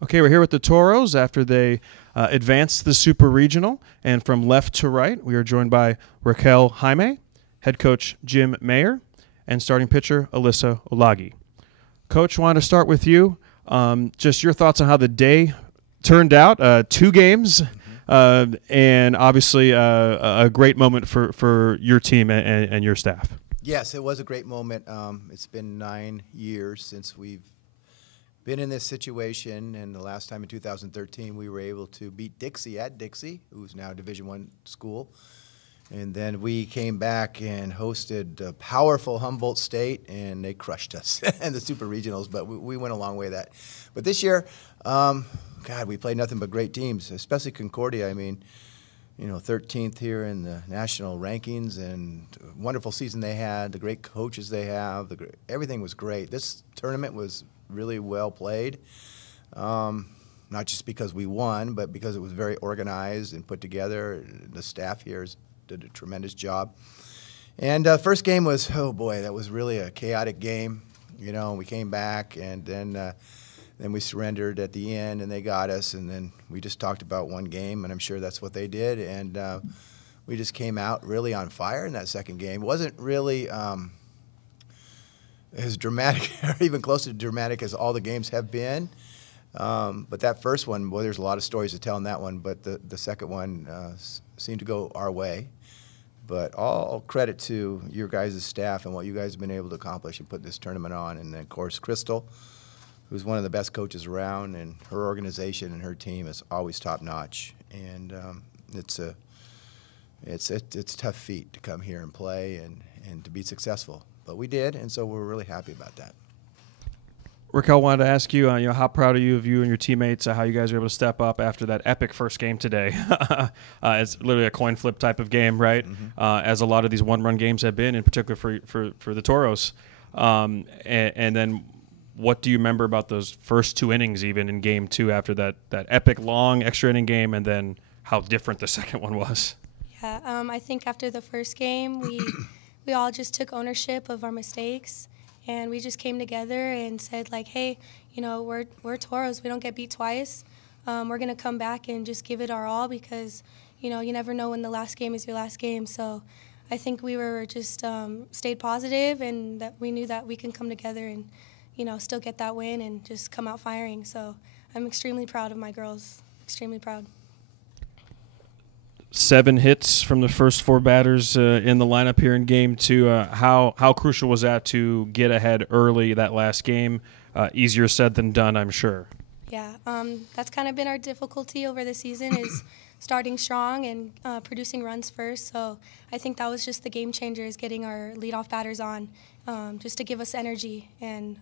Okay, we're here with the Toros after they advanced the Super Regional. And from left to right, we are joined by Raquel, Jaime, head coach Jim Maier, and starting pitcher Alyssa, Olague. Coach, wanted to start with you. Just your thoughts on how the day turned out. 2 games, and obviously a great moment for your team and your staff. Yes, it was a great moment. It's been 9 years since we've been in this situation, and the last time in 2013 we were able to beat Dixie at Dixie, who's now a Division I school. And then we came back and hosted a powerful Humboldt State, and they crushed us in the Super Regionals, but we went a long way with that. But this year, God, we played nothing but great teams, especially Concordia. I mean, 13th here in the national rankings, and wonderful season they had, the great coaches they have, everything was great. This tournament was really well played, not just because we won, but because it was very organized and put together. The staff here did a tremendous job. And first game was, oh boy, that was really a chaotic game. We came back, and then we surrendered at the end, and they got us. And then we just talked about one game, and I'm sure that's what they did. And we just came out really on fire in that second game. It wasn't really as dramatic or even close to dramatic as all the games have been. But that first one, boy, there's a lot of stories to tell in that one. But the second one seemed to go our way. But all credit to your guys' staff and what you guys have been able to accomplish and put this tournament on. And then, of course, Crystal, who's one of the best coaches around, and her organization and her team is always top-notch. And it's a tough feat to come here and play and to be successful. But we did, and so we're really happy about that. Raquel, wanted to ask you, how proud are you of you and your teammates, how you guys were able to step up after that epic first game today? It's literally a coin flip type of game, right? Mm-hmm. As a lot of these one-run games have been, in particular for the Toros. And then what do you remember about those first 2 innings even in game 2 after that epic long extra inning game, and then how different the second one was? Yeah, I think after the first game, we all just took ownership of our mistakes, and we just came together and said, like, hey, we're Toros. We don't get beat twice. We're going to come back and just give it our all because, you never know when the last game is your last game. So I think we were just stayed positive, and that we knew that we can come together and, still get that win and just come out firing. So I'm extremely proud of my girls, extremely proud. 7 hits from the first 4 batters in the lineup here in game 2. How crucial was that to get ahead early that last game? Easier said than done, I'm sure. Yeah, that's kind of been our difficulty over the season is starting strong and producing runs first. So I think that was just the game changer, is getting our leadoff batters on, just to give us energy and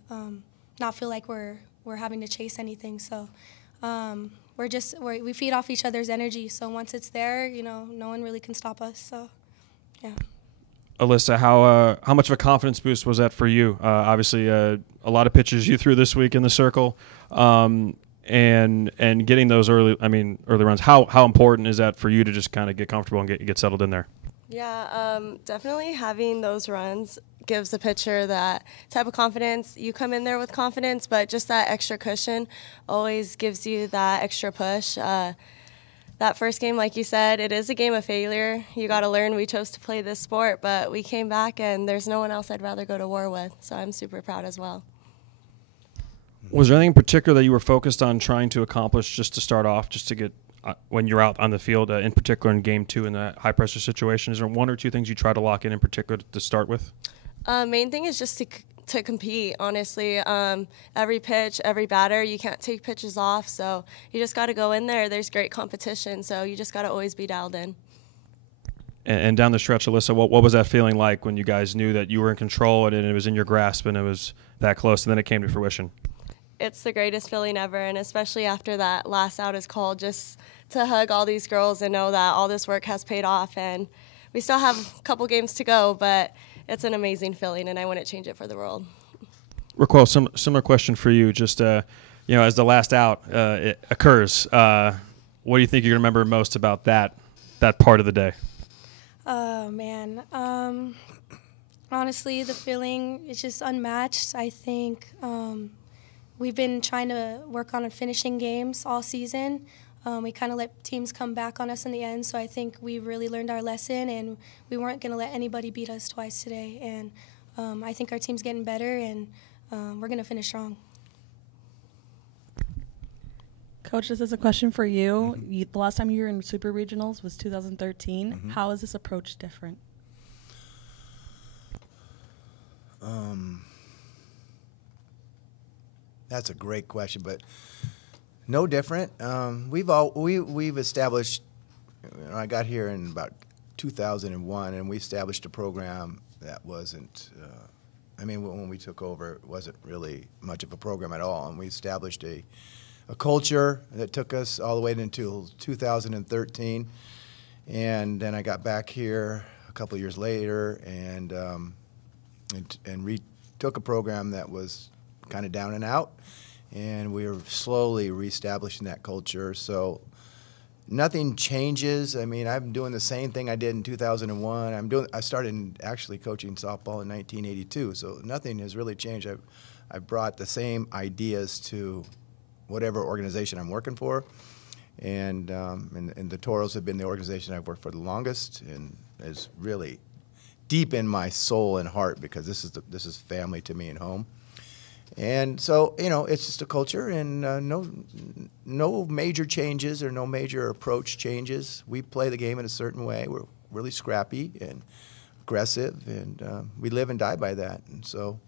not feel like we're having to chase anything. So we feed off each other's energy. So once it's there, no one really can stop us. So, yeah. Alyssa, how much of a confidence boost was that for you? Obviously, a lot of pitches you threw this week in the circle, and getting those early runs. How important is that for you to just kind of get comfortable and get settled in there? Yeah, definitely having those runs gives the pitcher that type of confidence. You come in there with confidence, but just that extra cushion always gives you that extra push. That first game, like you said, it is a game of failure. You got to learn. We chose to play this sport, but we came back, and there's no one else I'd rather go to war with, so I'm super proud as well. Was there anything in particular that you were focused on trying to accomplish just to start off, just to get when you're out on the field, in particular in game 2 in that high-pressure situation? Is there 1 or 2 things you try to lock in particular to start with? Main thing is just to compete, honestly. Every pitch, every batter, you can't take pitches off, so you just got to go in there. There's great competition, so you just got to always be dialed in. And down the stretch, Alyssa, what was that feeling like when you guys knew that you were in control and it was in your grasp and it was that close and then it came to fruition? It's the greatest feeling ever, and especially after that last out is called, just to hug all these girls and know that all this work has paid off. And we still have a couple games to go, but it's an amazing feeling, and I wouldn't change it for the world. Raquel, similar question for you. Just as the last out it occurs, what do you think you're going to remember most about that part of the day? Oh man, honestly, the feeling is just unmatched. I think we've been trying to work on finishing games all season. We kind of let teams come back on us in the end, so I think we really learned our lesson, and we weren't going to let anybody beat us twice today. And I think our team's getting better, and we're going to finish strong. Coach, this is a question for you. The last time you were in Super Regionals was 2013. How is this approach different? That's a great question, but no different. We've established. I got here in about 2001, and we established a program that wasn't. When we took over, it wasn't really much of a program at all, and we established a culture that took us all the way until 2013, and then I got back here a couple of years later, and took a program that was kind of down and out, and we were slowly reestablishing that culture. So nothing changes. I'm doing the same thing I did in 2001. I started actually coaching softball in 1982, so nothing has really changed. I've brought the same ideas to whatever organization I'm working for, and the Toros have been the organization I've worked for the longest, and is really deep in my soul and heart, because this is family to me and home. And so, it's just a culture, and no major changes or no major approach changes. We play the game in a certain way. We're really scrappy and aggressive, and we live and die by that. And so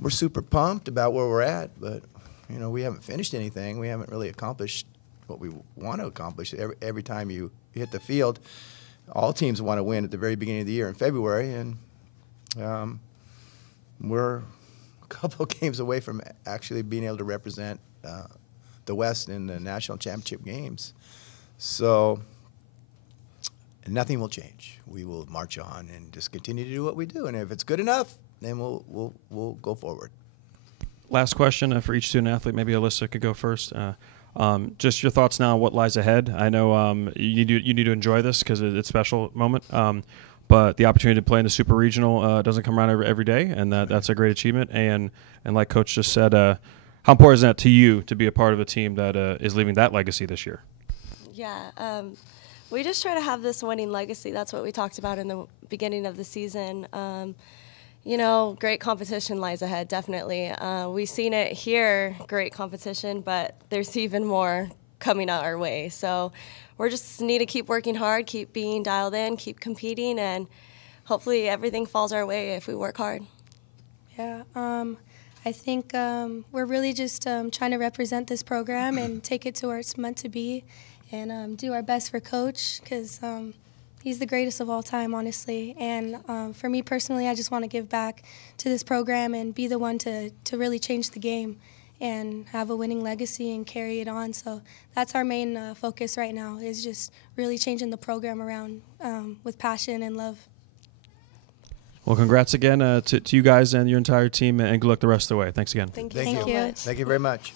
we're super pumped about where we're at, but we haven't finished anything. We haven't really accomplished what we want to accomplish. Every time you hit the field, all teams want to win at the very beginning of the year in February, and we're a couple of games away from actually being able to represent the West in the national championship games. So nothing will change. We will march on and just continue to do what we do, and if it's good enough, then we'll go forward. Last question for each student athlete. Maybe Alyssa could go first. Just your thoughts now on what lies ahead. I know you need to enjoy this because it's a special moment. But the opportunity to play in the Super Regional doesn't come around every day, and that's a great achievement. And like Coach just said, how important is that to you to be a part of a team that is leaving that legacy this year? Yeah, we just try to have this winning legacy. That's what we talked about in the beginning of the season. Great competition lies ahead, definitely. We've seen it here, great competition, but there's even more coming out our way. So we just need to keep working hard, keep being dialed in, keep competing, and hopefully everything falls our way if we work hard. Yeah, I think we're really just trying to represent this program and take it to where it's meant to be, and do our best for Coach, because he's the greatest of all time, honestly. And for me personally, I just want to give back to this program and be the one to really change the game and have a winning legacy and carry it on. So that's our main focus right now, is just really changing the program around with passion and love. Well, congrats again to you guys and your entire team, and good luck the rest of the way. Thanks again. Thank you. Thank you very much.